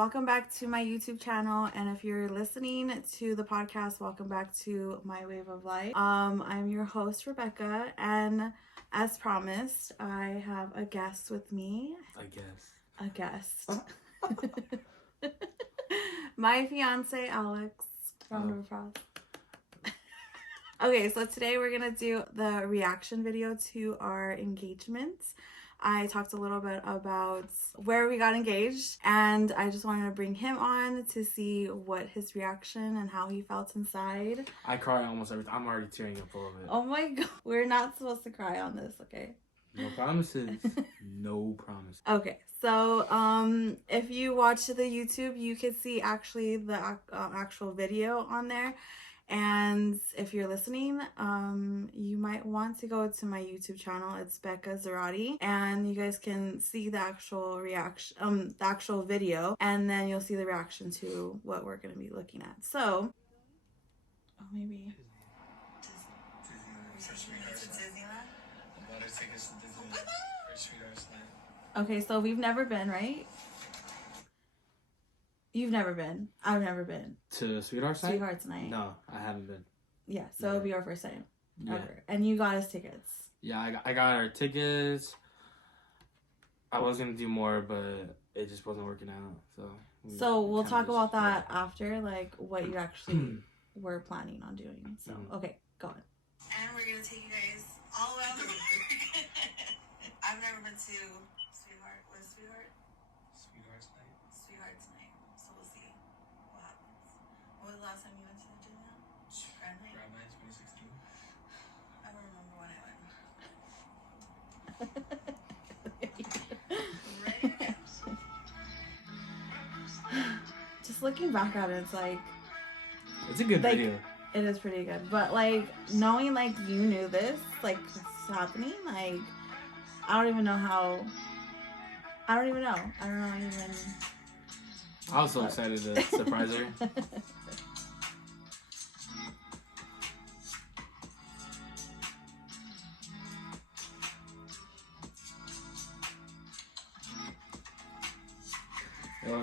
welcome back to my YouTube channel, and if you're listening to the podcast, welcome back to My Wave of Life. I'm your host, Rebecca, and as promised, I have a guest with me. A guest. My fiance, Alex, round of applause. Okay, so today we're gonna do the reaction video to our engagements. I talked a little bit about where we got engaged, and I just wanted to bring him on to see what his reaction and how he felt inside. I cry almost every time. I'm already tearing up a little bit. Oh my god. We're not supposed to cry on this, okay? No promises. No promises. Okay, so if you watch the YouTube, you can see actually the actual video on there. And if you're listening, you might want to go to my YouTube channel. It's Becca Zarati, and you guys can see the actual reaction, the actual video, and then you'll see the reaction to what we're gonna be looking at. So, oh, maybe. Okay, so we've never been, right? You've never been. I've never been. To Sweethearts Night? Sweethearts Night. No, I haven't been. Yeah, so it'll be our first time ever. Yeah. And you got us tickets. Yeah, I got our tickets. I was going to do more, but it just wasn't working out. So we'll talk about that after, like, what you actually were planning on doing. So, okay, go on. And we're going to take you guys all around the park. I've never been to Sweetheart. What is Sweetheart? Sweethearts Night. Sweethearts Night. So we'll see what happens. What was the last time you went to Disneyland? Grand Night? Grand Night 2016. I don't remember when I went. Just looking back at it, it's like... It's a good video. It is pretty good. But, like, knowing, like, you knew this, like, it's happening, like... I don't even know how... I don't know even... I was so excited to surprise her.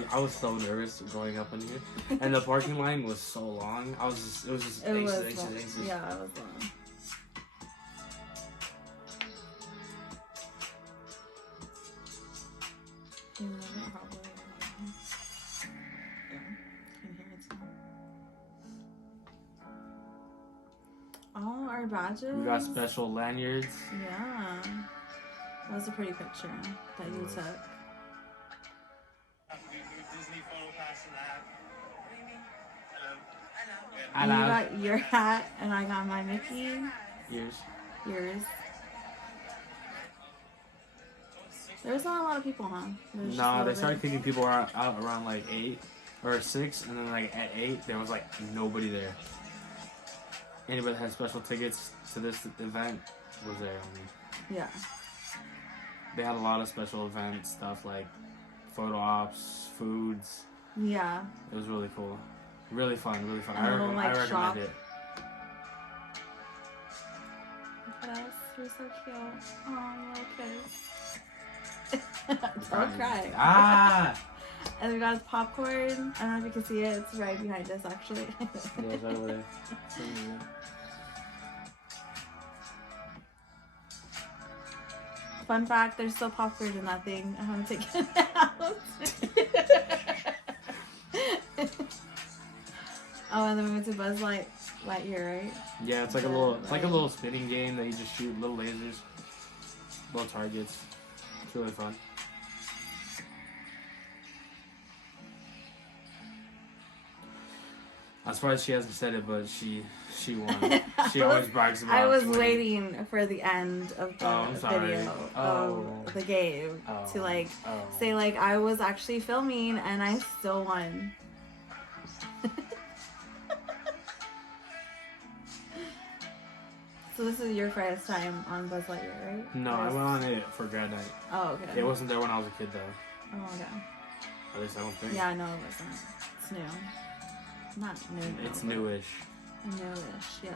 I was so nervous going up in here, and the parking line was so long. It was just anxious. Yeah, it was long. Oh, our badges. We got special lanyards. Yeah. That was a pretty picture that you took. Disney photo pass in the hat. What do you mean? I know. You got your hat, and I got my Mickey. Yours. There's not a lot of people, huh? Nah, they started kicking people out around like 8 or 6, and then like at 8 there was like nobody there. Anybody that had special tickets to this event was there only. Yeah. They had a lot of special event stuff like photo ops, foods. Yeah. It was really cool. Really fun. I recommend shop. it. Look at us. You're so cute. Oh, little kiss. Don't cry. Ah! And we got popcorn. I don't know if you can see it. It's right behind us, actually. Yeah, it's right over there. Fun fact, there's still popcorn in that thing. I haven't taken it out. Oh, and then we went to Buzz Lightyear, right? Yeah, it's like a little spinning game that you just shoot little lasers, little targets. It's really fun. I'm surprised she hasn't said it, but she won. She always brags about it. I was waiting for the end of the video of the game to say like I was actually filming and I still won. So this is your first time on Buzz Lightyear, right? No, I went on it for Grand Night. Oh, okay. It wasn't there when I was a kid though. Oh, okay. At least I don't think. Yeah, no, it wasn't. It's new. Not new. It's newish. Newish, yes.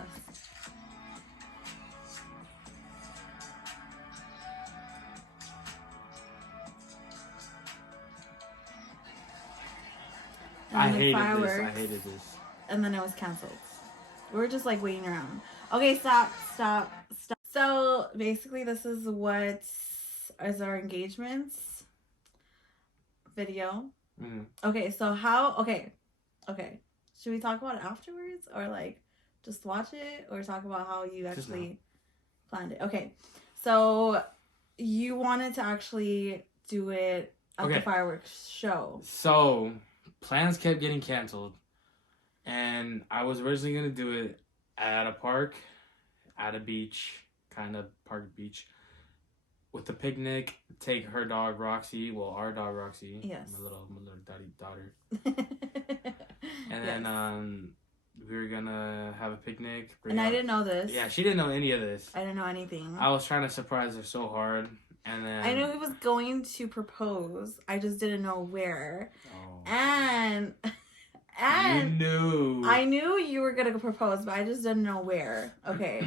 And I then the hated fireworks, this. I hated this. and then it was canceled. We were just like waiting around. Okay, stop. So basically, this is what is our engagements video. Mm. Okay, so how? Okay. Should we talk about it afterwards, or like just watch it, or talk about how you actually planned it? Okay, so you wanted to actually do it at the fireworks show. So plans kept getting canceled, and I was originally gonna do it at a park, at a beach, kind of park beach, with a picnic. Take her dog Roxy, well, our dog Roxy, yes, my little daughter, and then we were gonna have a picnic. And I didn't know this. Yeah, she didn't know any of this. I didn't know anything. I was trying to surprise her so hard, and then I knew he was going to propose. I just didn't know where. Oh. And you knew. I knew you were gonna propose, but I just didn't know where. Okay.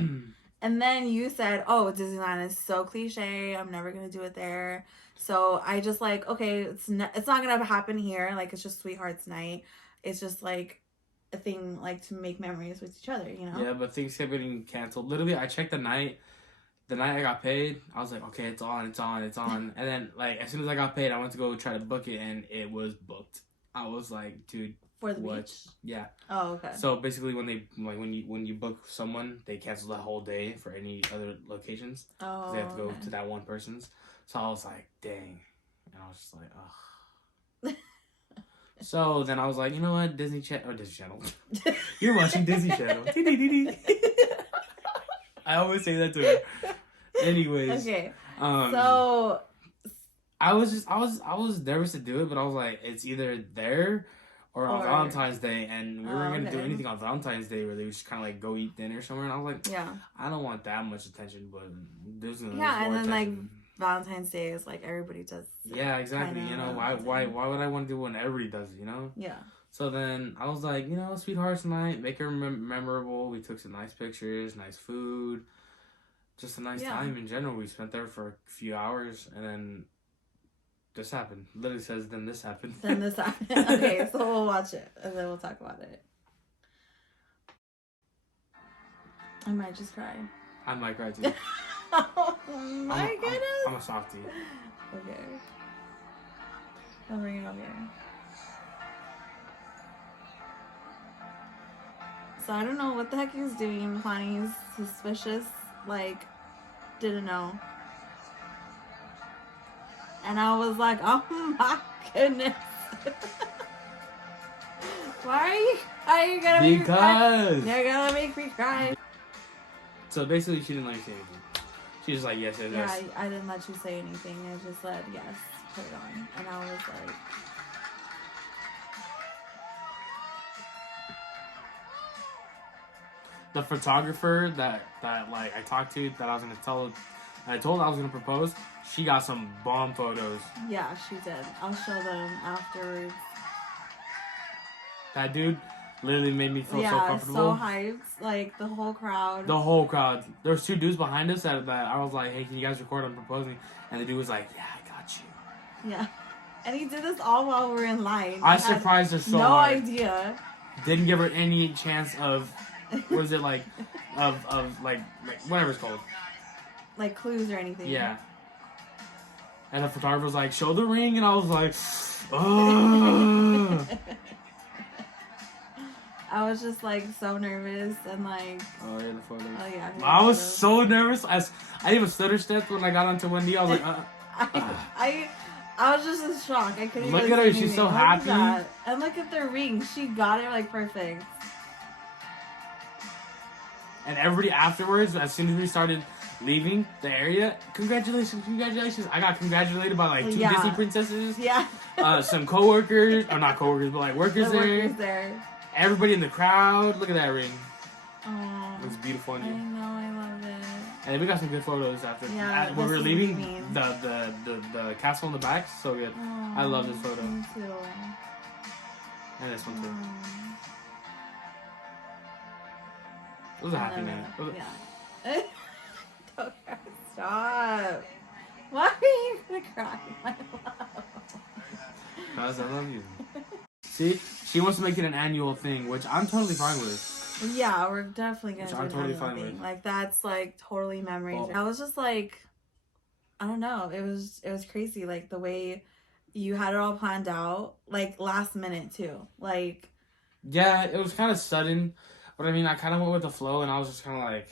And then you said, "Oh, Disneyland is so cliche. I'm never gonna do it there." So I just like, okay, it's not gonna happen here. Like, it's just Sweethearts Night. It's just like a thing, like, to make memories with each other, you know? Yeah, but things kept getting canceled. Literally, I checked the night I got paid. I was like, okay, it's on. And then, like, as soon as I got paid, I went to go try to book it, and it was booked. I was like, dude, for the what? beach? Yeah. Oh, okay. So basically, when you book someone, they cancel the whole day for any other locations. Oh, they have to go okay. to that one person's. So I was like, dang. And I was just like, ugh. So then I was like, you know what, Disney Channel. You're watching Disney Channel. I always say that to her. Anyways. Okay. So I was nervous to do it, but I was like, it's either there or on Valentine's Day, and we weren't gonna do anything on Valentine's Day where they would just kind of like go eat dinner somewhere, and I was like, yeah, I don't want that much attention, but there's and then attention. Like Valentine's Day is like everybody does. Yeah, exactly. You know, why would I want to do it when everybody does it? You know. Yeah. So then I was like, you know, Sweethearts Night, make it memorable. We took some nice pictures, nice food, just a nice time in general. We spent there for a few hours, and then this happened. Literally says, then this happened. Then this happened. Okay, so we'll watch it, and then we'll talk about it. I might just cry. I might cry too. Oh my goodness. I'm a softie. Okay. I'll bring it over here. So I don't know what the heck he was doing, planning. He's suspicious, like, didn't know. And I was like, oh my goodness. Why are you gonna make me cry? You're gonna make me cry. So basically, she didn't let me say anything. She was like, yes. Yeah, I didn't let you say anything. I just said, yes, put it on. And I was like... The photographer that like I talked to, that I was gonna I told I was gonna propose, she got some bomb photos. Yeah, she did. I'll show them afterwards. That dude literally made me feel so comfortable. So hyped. Like, the whole crowd. There was two dudes behind us that I was like, hey, can you guys record? I'm proposing. And the dude was like, yeah, I got you. Yeah. And he did this all while we were in line. I surprised her so hard. No idea. Didn't give her any chance of, what is it, like, of like whatever it's called. Like clues or anything. Yeah. And the photographer was like, show the ring. And I was like, oh. I was just like so nervous and like. Oh yeah, the photos. Oh yeah. I was so nervous. I even stutter stepped when I got onto one knee. I was like, I was just in shock. I couldn't. Look at her. She's so happy. And look at the ring. She got it like perfect. And everybody afterwards, as soon as we started leaving the area, congratulations. I got congratulated by like two Disney princesses. Yeah. Some coworkers, or not coworkers, but like workers there. Everybody in the crowd. Look at that ring. Oh, looks beautiful on you. I know, I love it. And we got some good photos after. Yeah, when we were leaving, the castle in the back, so good. I love this photo. Me too. And this one too. It was a happy night. Yeah. Don't cry. Stop. Why are you gonna cry, my love? Because I love you. See, She wants to make it an annual thing, which I'm totally fine with. Yeah, we're definitely gonna Which do I'm an totally annual fine thing. with. Like that's like totally memories. Well- I was just like, I don't know. It was crazy. Like the way you had it all planned out, like last minute too. Like Yeah, it was kind of sudden, but I mean, I kind of went with the flow, and I was just kind of like,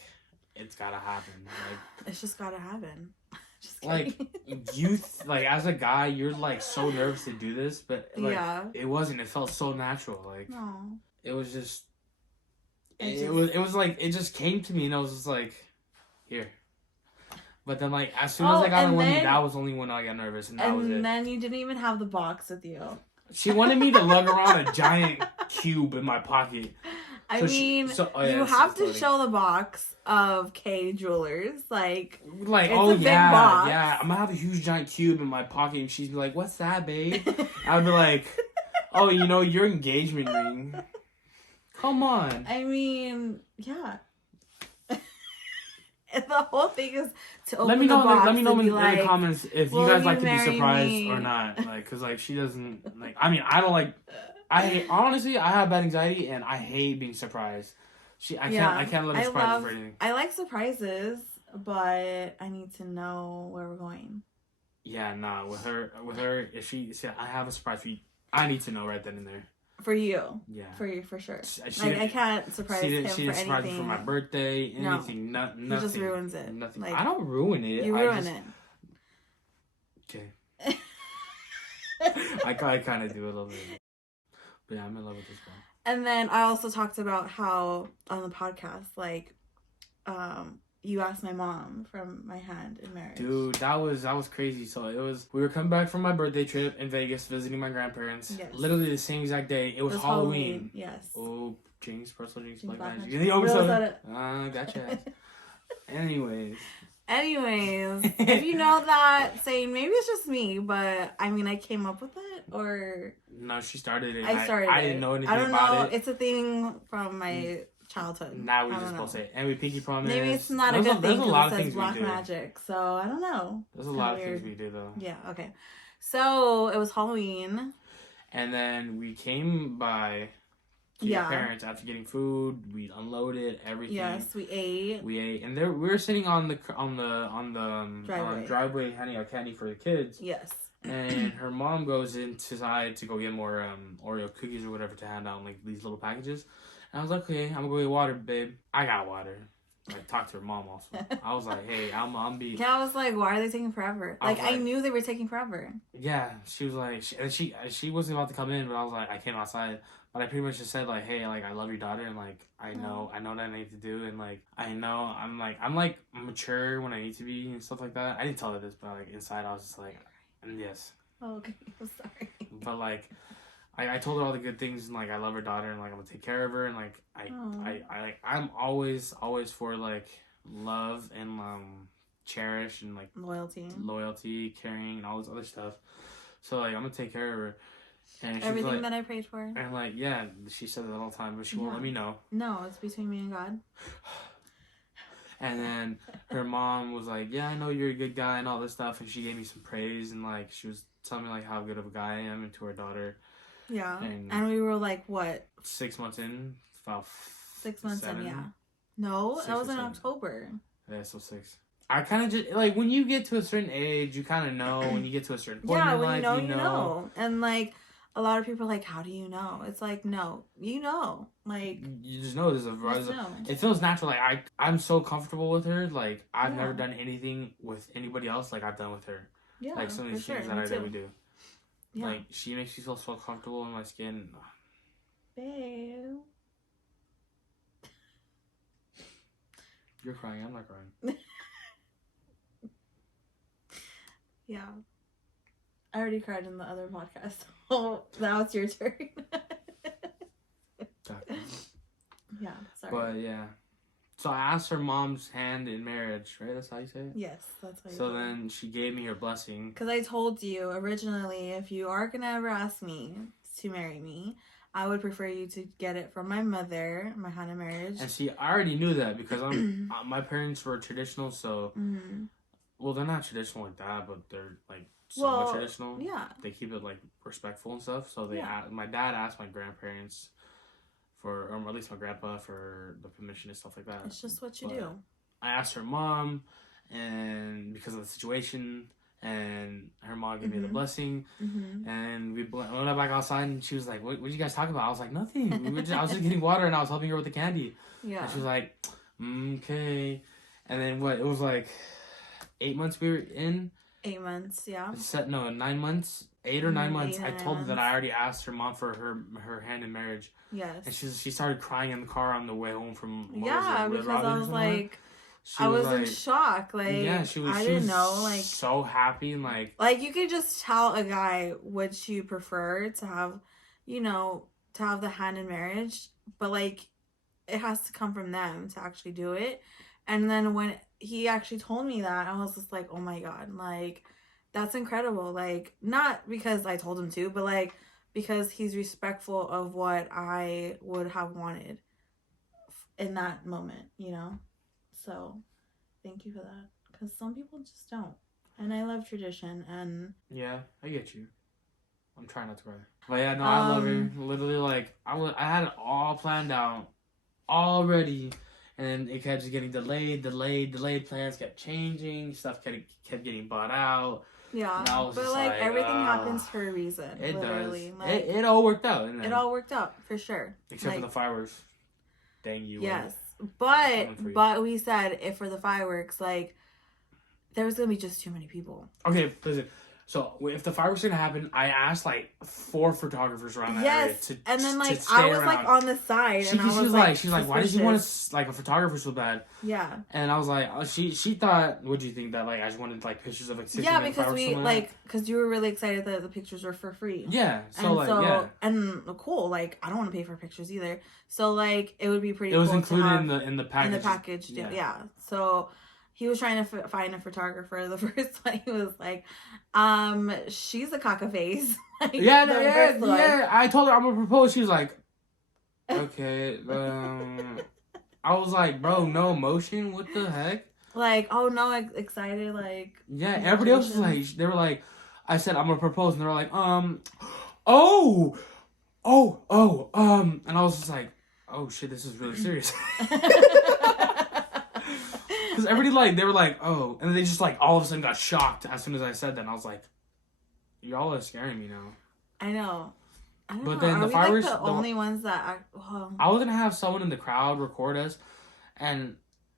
it's gotta happen. Like, it's just gotta happen. Just like kidding. like as a guy, you're like so nervous to do this, but like Yeah. it wasn't. It felt so natural. Like No. it was just. It was like it just came to me, and I was just like, here. But then, like, as soon as I got the money, that was only when I got nervous, and that was it. And then you didn't even have the box with you. She wanted me to lug around a giant cube in my pocket. I So mean, you it's have to funny. show the box of K Jewelers. Like It's a big box. yeah. I'm gonna have a huge giant cube in my pocket, and she'd be like, "What's that, babe?" I'd be like, "Oh, your engagement ring." Come on. I mean, yeah. And the whole thing is to open the box. Let me know and in be the like, comments if you "Will guys you like to be marry surprised me?" or not. Like, cause like she doesn't like. I mean, I don't like. Honestly, I have bad anxiety, and I hate being surprised. I can't let her surprise me for anything. I like surprises, but I need to know where we're going. Yeah, nah. With her, if she said I have a surprise for you, I need to know right then and there. For you. Yeah. For you, for sure. I can't surprise him for anything. She didn't surprise me for my birthday, anything, nothing. He just ruins it. Nothing. Like, I don't ruin it. You ruin it. Okay. I kind of do a little bit. But yeah, I'm in love with this girl. And then I also talked about how on the podcast, like, you asked my mom from my hand in marriage. Dude, that was crazy. So we were coming back from my birthday trip in Vegas, visiting my grandparents. Yes. Literally the same exact day. It was Halloween. Yes. Oh, personal jinx, black Black magic. magic. You Real said it. Gotcha. Anyways, if you know that, saying maybe it's just me, but I mean, I came up with it, or no, she started it. I started. I didn't know anything I don't about know. it. It's a thing from my childhood. Now we just supposed to say, and we pinky promise. Maybe it's not a good thing because it says things black magic. So I don't know. There's a lot of things we do though. Yeah. Okay. So it was Halloween, and then we came by to your parents after getting food. We unloaded everything. Yes, we ate. And we were sitting on the driveway handing out candy for the kids. Yes. And her mom goes inside to go get more Oreo cookies or whatever to hand out like these little packages. And I was like, okay, I'm gonna go get water, babe. I got water. I talked to her mom also. I was like, hey, I'm be. Yeah, I was like, why are they taking forever? Like, I knew they were taking forever. Yeah, she was like, she wasn't about to come in, but I was like, I came outside. But I pretty much just said like, hey, like I love your daughter, and like I know what I need to do, and like I know I'm mature when I need to be and stuff like that. I didn't tell her this, but like inside I was just like, yes. Oh, okay, I'm sorry. But like, I told her all the good things, and like I love her daughter, and like I'm gonna take care of her, and like I'm always for like love and cherish and like loyalty, caring, and all this other stuff. So like I'm gonna take care of her. And everything like, that I prayed for. And like, yeah, she said that all the time, but she won't let me know. No, it's between me and God. And then her mom was like, yeah, I know you're a good guy and all this stuff. And she gave me some praise. And like, she was telling me like how good of a guy I am and to her daughter. Yeah. And we were like, what? 6 months in. About 6 months in, yeah. No, that was in October. Yeah, so 6. I kind of just, like, when you get to a certain age, you kind of know. When you get to a certain point in your life, you know. And like, a lot of people are like, how do you know? It's like, no, you know. Like, you just know it feels natural. Like, I'm so comfortable with her. Like, I've never done anything with anybody else like I've done with her. Yeah, like some of these things that we do. Yeah. Like, she makes me feel so comfortable in my skin. Babe. You're crying. I'm not crying. Yeah. I already cried in the other podcast. Oh, now it's your turn. Yeah, sorry. But yeah. So I asked her mom's hand in marriage, right? That's how you say it? Yes, that's how you say it. So then she gave me her blessing. Because I told you originally, if you are going to ever ask me to marry me, I would prefer you to get it from my mother, my hand in marriage. And see, I already knew that because my parents were traditional, so... Mm-hmm. Well, they're not traditional like that, but they're like somewhat traditional. Yeah. They keep it like respectful and stuff. So Yeah. my dad asked my grandparents or at least my grandpa for the permission and stuff like that. It's just what you But do. I asked her mom, and because of the situation, and her mom gave me the blessing, and we went back outside, and she was like, what did you guys talk about? I was like, nothing. I was just getting water, and I was helping her with the candy. Yeah. And she was like, okay. And then it was like 8 months we were in. 8 months, yeah. 9 months. 8 or 9 months. 8 I or 9 told her that months. I already asked her mom for her hand in marriage. Yes. And she started crying in the car on the way home from because I was like, I was in shock. Like, yeah, she was. I She didn't was know. Like, so happy and like you could just tell a guy what you prefer to have, to have the hand in marriage, but like, it has to come from them to actually do it. And then when he actually told me that, I was just like, oh my God, like, that's incredible. Like, not because I told him to, but like, because he's respectful of what I would have wanted in that moment, So, thank you for that. Because some people just don't. And I love tradition. And yeah, I get you. I'm trying not to cry. But yeah, no, I love her. Literally, like, I had it all planned out already. And then it kept just getting delayed. Plans kept changing. Stuff kept getting bought out. Yeah, but like everything happens for a reason. It literally. does. Like, it all worked out. It all worked out for sure. Except for the fireworks. Dang you. Yes, but we said if for the fireworks, like there was gonna be just too many people. Okay, listen. So if the fireworks are gonna happen, I asked like 4 photographers around that area and then like to I was around. like on the side, and I was she's like, why did you want like a photographer so bad? Yeah. And I was like, she thought, what do you think that like I just wanted like pictures of like 60 minute because we like because you were really excited that the pictures were for free. Yeah. And cool. Like I don't want to pay for pictures either. So like it would be pretty. It was cool included to have in the package. In the package, yeah. So. He was trying to find a photographer. The first one, he was like, she's a cock-a-face. Like, yeah. I told her I'm gonna propose. She was like, okay. I was like, bro, no emotion. What the heck? Like, oh no, excited. Like, yeah. Everybody else was like, they were like, I said I'm gonna propose, and they were like, and I was just like, oh shit, this is really serious. Because everybody, they were like, oh. And then they just, all of a sudden got shocked as soon as I said that. And I was like, y'all are scaring me now. I know. But then the fireworks... the only ones that... I was going to have someone in the crowd record us. And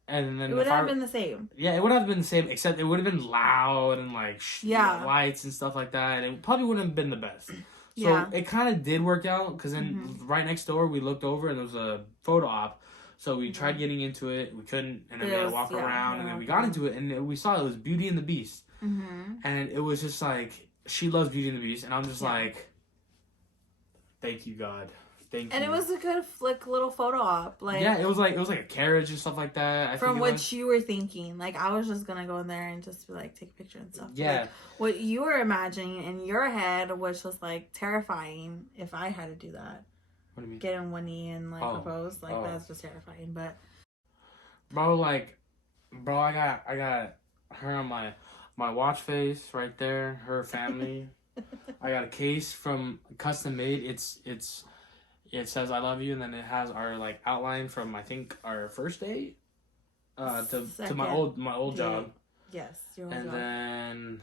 then... It would have been the same. Yeah, it would have been the same. Except it would have been loud and, lights and stuff like that. It probably wouldn't have been the best. So it kind of did work out. Because then right next door, we looked over and there was a photo op. So we tried getting into it, we couldn't, and then we had to walk around, and then we got into it, and we saw it was Beauty and the Beast. And it was just like, she loves Beauty and the Beast, and I'm just like, thank you, God. Thank you. And it was a good little photo op. It was like a carriage and stuff like that. From what you were thinking. Like, I was just gonna go in there and just take a picture and stuff. Yeah. Like, what you were imagining in your head was just terrifying if I had to do that. What do you mean? Get in one knee and propose. That's just terrifying. But bro, I got her on my watch face right there, her family. I got a case from custom made. It says I love you, and then it has our outline from I think our first date to my old job. Yes, your old and job. Then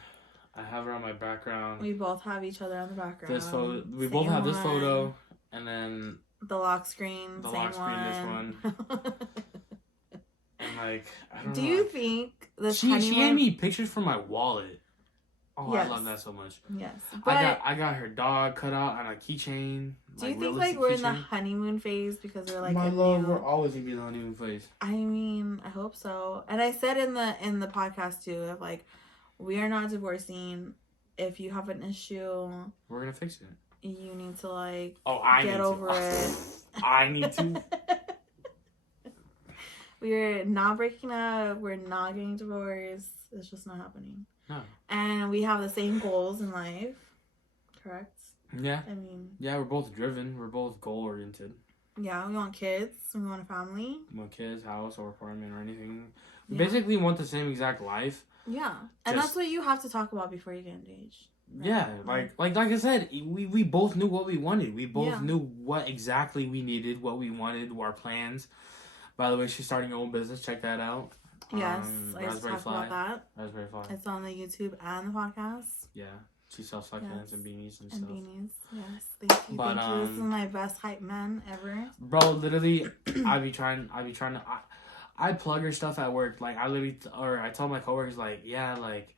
I have her on my background. We both have each other on the background. This photo, we both have this photo. And then the lock screen, this one. And I don't know. Do you think she gave me pictures from my wallet. Oh, yes. I love that so much. Yes, but I got her dog cut out on a keychain. Do you think we're in the honeymoon phase because we're my love? We're always gonna be in the honeymoon phase. I mean, I hope so. And I said in the podcast too, of we are not divorcing. If you have an issue, we're gonna fix it. You need to get over it. I need to. We're not breaking up. We're not getting divorced. It's just not happening. No. And we have the same goals in life. Correct? Yeah. I mean. Yeah, we're both driven. We're both goal oriented. Yeah, we want kids. We want a family. We want kids, house, or apartment, or anything. We basically want the same exact life. Yeah, and Just- that's what you have to talk about before you get engaged. Right? Yeah, like I said, we both knew what we wanted. We both Yeah. knew what exactly we needed, what we wanted, our plans. By the way, she's starting her own business. Check that out. Yes, I just Raspberry talked Fly. about that. Raspberry Fly. It's on the YouTube and the podcast. Yeah, she sells sweatpants Yes. and beanies and And stuff. beanies. Yes, thank you. But, Thank you. This is my best hype man ever. Bro, literally, I be trying to. I plug her stuff at work. Like I tell my coworkers like, yeah, like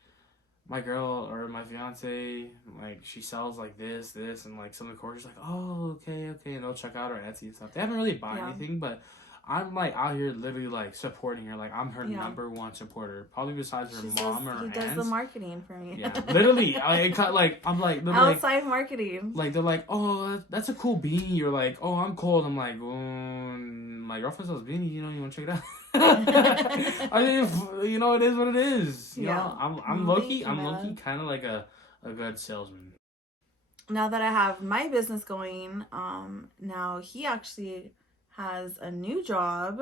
my girl or my fiance, like she sells like this, and like some of the coworkers like, oh, okay, and they'll check out her Etsy and stuff. They haven't really bought anything, but I'm like out here literally like supporting her. Like I'm her number one supporter, probably besides her mom or her aunts. He does the marketing for me. Yeah, literally. I'm like outside marketing. Like they're like, oh, that's a cool beanie. You're like, oh, I'm cold. I'm like, my girlfriend sells beanies. You know, you want to check it out? I mean, you know, it is what it is. You know, I'm low key kind of like a good salesman. Now that I have my business going, now he actually has a new job.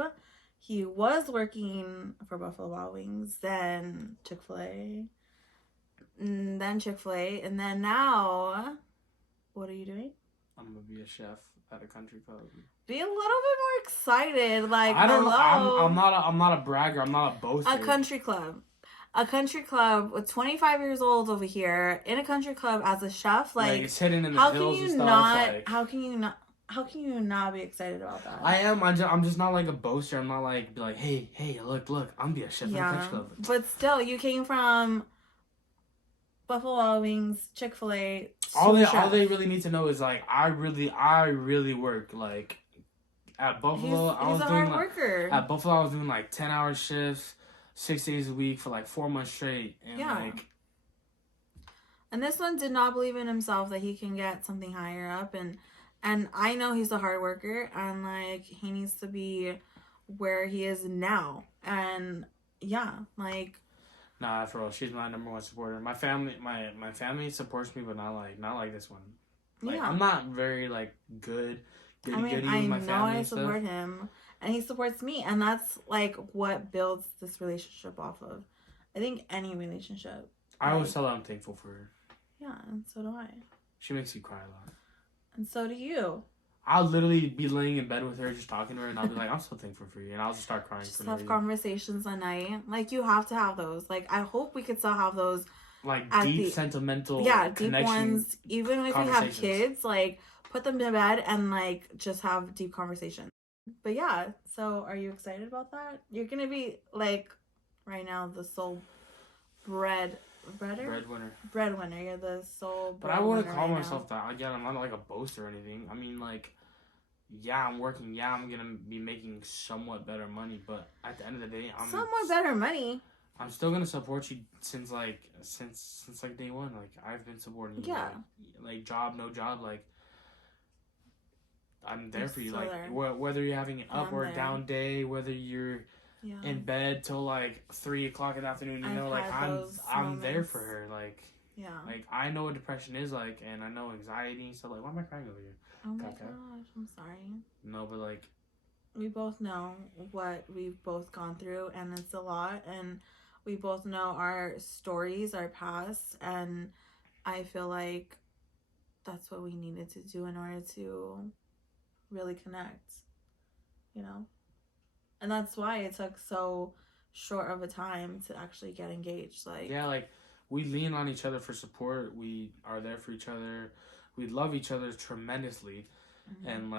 He was working for Buffalo Wild Wings, then Chick-fil-A, and then now, what are you doing? I'm gonna be a chef at a country club. Be a little bit more excited, like I don't know. hello. I'm not a bragger. I'm not a boaster. A country club with 25 years old over here in a country club as a chef. Like it's hidden in the how hills can and you stuff. not? Like, How can you not be excited about that? I am. I'm just not like a boaster. I'm not like be like, hey, look, I'm be a chef at a country club. But still, you came from Buffalo Wild Wings, Chick-fil-A. All they really need to know is like I really work like at Buffalo. He's a hard worker. At Buffalo, I was doing like 10-hour shifts, 6 days a week for like 4 months straight, and like. And this one did not believe in himself that he can get something higher up, and I know he's a hard worker, and like he needs to be where he is now, and yeah, like. Nah, for real, she's my number one supporter. My family supports me, but not like this one. Like I'm not very like goody with my family. I support him, and he supports me, and that's like what builds this relationship off of. I think any relationship. I always tell her I'm thankful for her. Yeah, and so do I. She makes me cry a lot. And so do you. I'll literally be laying in bed with her, just talking to her, and I'll be like, I'm so thankful for you. And I'll just start crying. Just have conversations at night. Like, you have to have those. Like, I hope we could still have those. Like, deep, sentimental deep ones. Even if we have kids, like, put them to bed and, like, just have deep conversations. But, yeah. So, are you excited about that? You're going to be, like, right now, the sole breadwinner. You're the sole breadwinner. But I wouldn't call myself that. Again, I'm not like a boaster or anything. I mean, like, yeah, I'm working. Yeah, I'm gonna be making somewhat better money. But at the end of the day, somewhat better money. I'm still gonna support you since day one. Like I've been supporting you. Yeah. Like job, no job. Like I'm there for you. Like there. Whether you're having an up or a down day, whether you're in bed till like 3:00 in the afternoon, you know, like I'm there for her. Like like I know what depression is like, and I know anxiety and stuff. Like, why am I crying over here? Oh my gosh, I'm sorry. No, but like we both know what we've both gone through, and it's a lot, and we both know our stories, our past, and I feel like that's what we needed to do in order to really connect, you know? And that's why it took so short of a time to actually get engaged. Like, yeah, like we lean on each other for support. We are there for each other. We love each other tremendously. Mm-hmm. And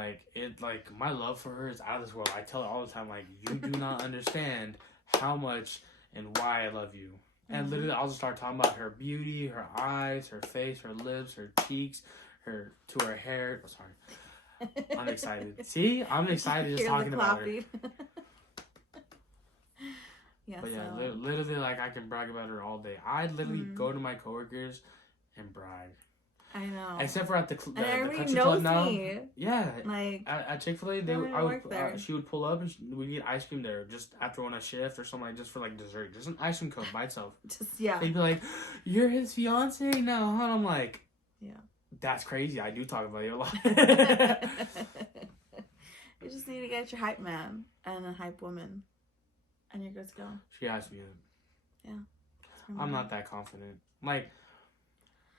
like my love for her is out of this world. I tell her all the time, like, you do not understand how much and why I love you. And literally I'll just start talking about her beauty, her eyes, her face, her lips, her cheeks, her hair. Oh, sorry. I'm excited. See? I'm excited just talking about her. Yeah, but yeah, literally, like, I can brag about her all day. I'd literally go to my coworkers and brag. I know. Except for at the everybody country knows club now. Me. Yeah. Like at Chick-fil-A, she would pull up and we'd get ice cream there just after on a shift or something, like just for like dessert. Just an ice cream cone by itself. They'd be like, "You're his fiance now, huh?" And I'm like, "Yeah, that's crazy. I do talk about you a lot." You just need to get your hype man and a hype woman, and you're good to go. She asked me. Yeah. I'm not that confident. Like,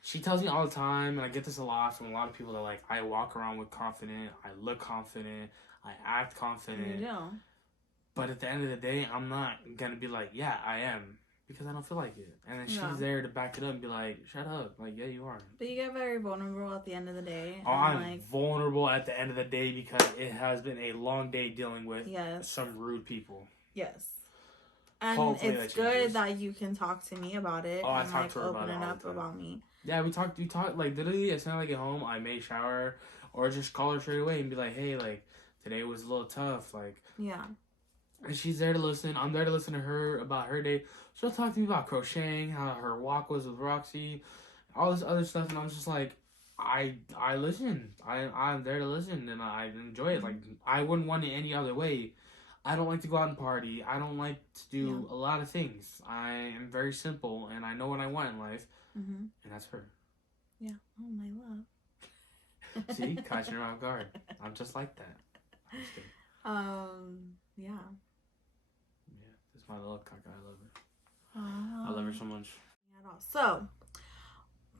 she tells me all the time, and I get this a lot from a lot of people that, like, I walk around with confident, I look confident, I act confident. You do. But at the end of the day, I'm not gonna be like, yeah, I am. Because I don't feel like it. And then she's there to back it up and be like, shut up. Like, yeah, you are. But you get very vulnerable at the end of the day. Oh, I'm vulnerable at the end of the day because it has been a long day dealing with some rude people. Yes. And Hopefully it's good that you can talk to me about it. Oh, I talk to her about it. Open up about me. Yeah, we talk, like, literally, as soon as I get home, I may shower or just call her straight away and be like, hey, like, today was a little tough. Like, yeah. And she's there to listen. I'm there to listen to her about her day. She'll talk to me about crocheting, how her walk was with Roxy, all this other stuff, and I'm just like, I listen. I'm there to listen, and I enjoy it. Like, I wouldn't want it any other way. I don't like to go out and party. I don't like to do a lot of things. I am very simple, and I know what I want in life, and that's her. Yeah. Oh, my love. See? Caught you off guard. I'm just like that. I'm just kidding. Yeah. Yeah, this is my little caca. I love her. I I love her so much. So,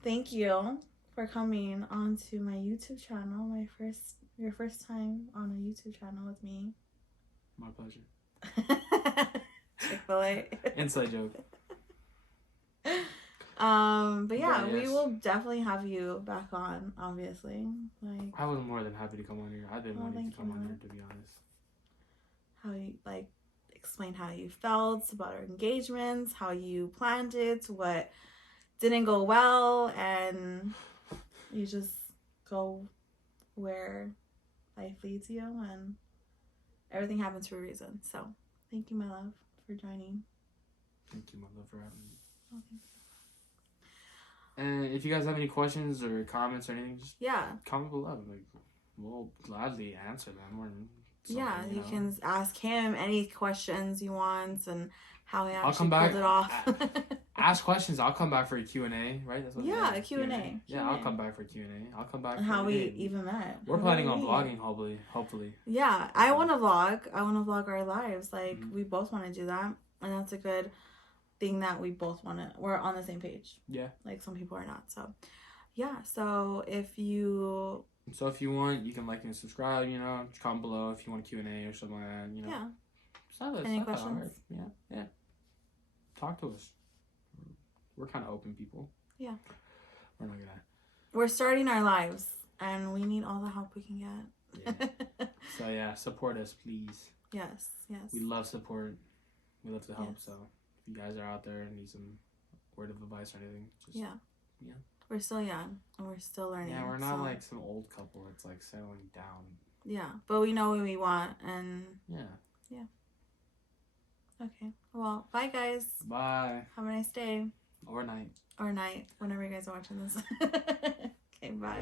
thank you for coming onto my YouTube channel. Your first time on a YouTube channel with me. My pleasure. Chick-fil-A. Inside joke. But yeah, we will definitely have you back on, obviously. Like, I was more than happy to come on here. I've been wanting to come on here, to be honest. How you, like, explain how you felt about our engagements, how you planned it, what didn't go well, and you just go where life leads you, and everything happens for a reason. So, thank you, my love, for joining. Thank you, my love, for having me. Oh, thank you. And if you guys have any questions or comments or anything, just comment below. Like, we'll gladly answer them. Or you can ask him any questions you want and how he actually I'll come back, pulled it off. Ask questions. I'll come back for a Q&A, right? That's what a Q&A. Yeah, I'll come back for a Q&A. I'll come back. And how we even met. We're planning on vlogging, hopefully. Yeah, I want to vlog. I want to vlog our lives. Like, we both want to do that. And that's a good thing that we both want to. We're on the same page. Yeah. Like, some people are not. So, yeah. So, if you want, you can like and subscribe, comment below if you want a Q&A or something like that, Yeah. Any questions? Yeah. Talk to us. We're kind of open people. Yeah. We're not gonna. We're starting our lives, and we need all the help we can get. Yeah. So, yeah, support us, please. Yes. We love support. We love to help, so if you guys are out there and need some word of advice or anything, just... Yeah. We're still young, and we're still learning. Yeah, we're not like some old couple that's like settling down. Yeah, but we know what we want, and yeah. Okay, well, bye guys. Bye. Have a nice day. Or night. Or night, whenever you guys are watching this. Okay, bye.